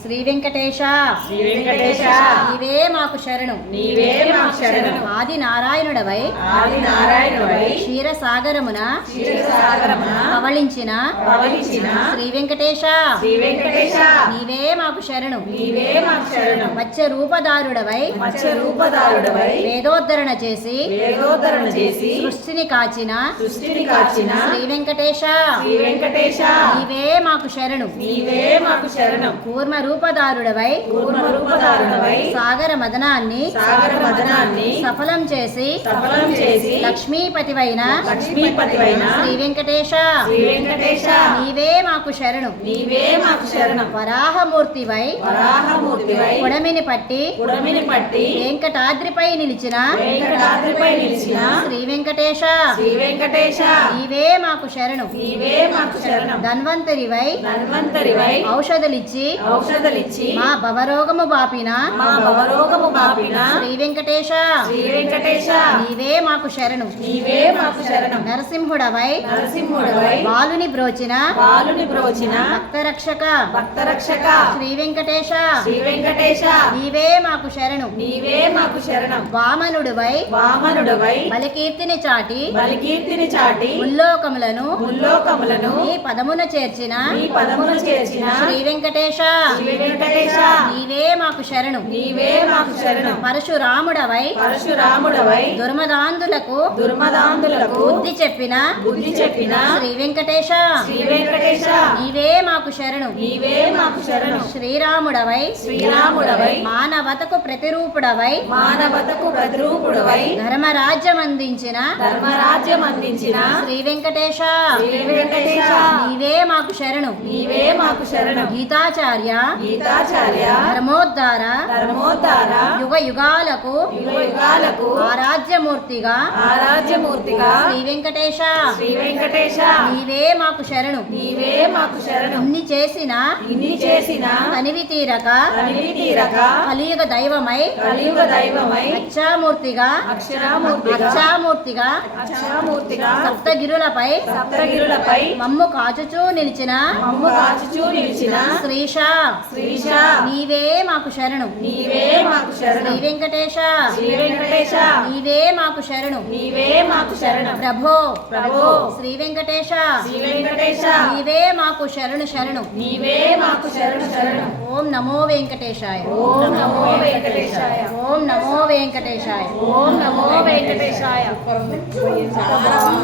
శ్రీ వెంకటేశ నీవే మాకు శరణు ఆది నారాయణుడవై క్షీరసాగరమున పవళించిన శ్రీ వెంకటేశ నీవే మాకు శరణు మత్స్య రూపదారుడవై వేదోద్ధరణ చేసి సృష్టిని కాచిన శ్రీ వెంకటేశ నీవే మాకు శరణు కూర్మ రూపదారుడవై సాగర మదనాన్ని సఫలం చేసి లక్ష్మీపతివైన శ్రీ వెంకటేశ నీవే మాకు శరణు వరాహమూర్తివై కొడమిని పట్టి వెంకటాద్రిపై నిలిచిన శ్రీ వెంకటేశ నీవే మాకు శరణు ధన్వంతరివై ఔషధలిచ్చి మా భవరోగము బాపిన శ్రీ వెంకటేశ నీవే మాకు శరణు నరసింహుడవై బాలుని బ్రోచిన భక్తరక్షక శ్రీ వెంకటేశ నీవే మాకు శరణు వామనుడువై బలికీర్తిని చాటి ముల్లోకములను ఈ పదమున చేర్చిన శ్రీ వెంకటేశ నీవే మాకు శరణు పరశురాముడవై దుర్మదాంధులకు బుద్ధి చెప్పిన శ్రీ వెంకటేశ నీవే మాకు శరణు శ్రీరాముడవై మానవతకు ప్రతిరూపుడవై ధర్మరాజ్యం అందించిన శ్రీ వెంకటేశ నీవే మాకు శరణు గీతాచార్య ధర్మోద్ధార యుగ యుగాలకు ఆరాధ్యమూర్తిగా శ్రీ వెంకటేశ నీవే మాకు శరణు ఇన్ని చేసిన కనివి తీరక కలియుగ దైవమై అక్షామూర్తిగా సప్తగిరులపై మమ్ము కాచుచూ నిలిచిన శ్రీశ నీవే మాకు శరణు శ్రీ వెంకటేశ నీవే మాకు శరణు ప్రభో శ్రీ వెంకటేశ నీవే మాకు శరణు ఓం నమో వెంకటేశాయ ఓం నమో వెంకటేశాయ ఓం నమో వెంకటేశాయ ఓం నమో వెంకటేశాయ